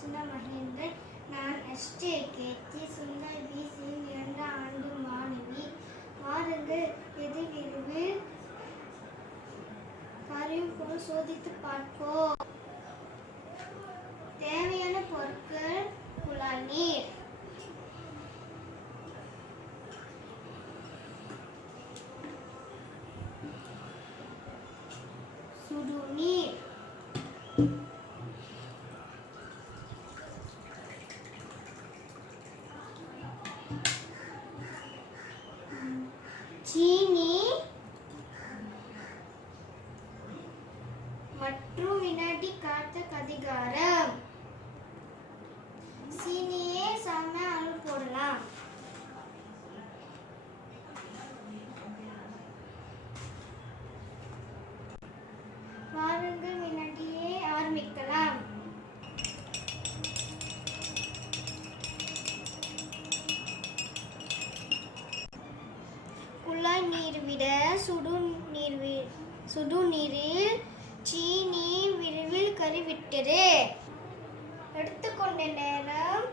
பிரசன்னா மகேந்திரன். நான் SJKT சுந்தர் BCயின் 2 ஆண்டு மாணவி. வாருங்கள், எது விரைவில் காரியம் போல் சோதித்து பார்ப்போம். தேவையான பொருட்கள்: குழாய் நீர், சுடுநீர், சீனி மற்றும் வினாடி காத்த கடிகாரம். சீனியே சம அளவு போடலாம். வாருங்கள், வினாடியை ஆரம்பிக்கலாம். குழாய் நீர் விட சுடுநீரில் சீனி விரைவில் கருவிட்டது. எடுத்துக்கொண்ட நேரம்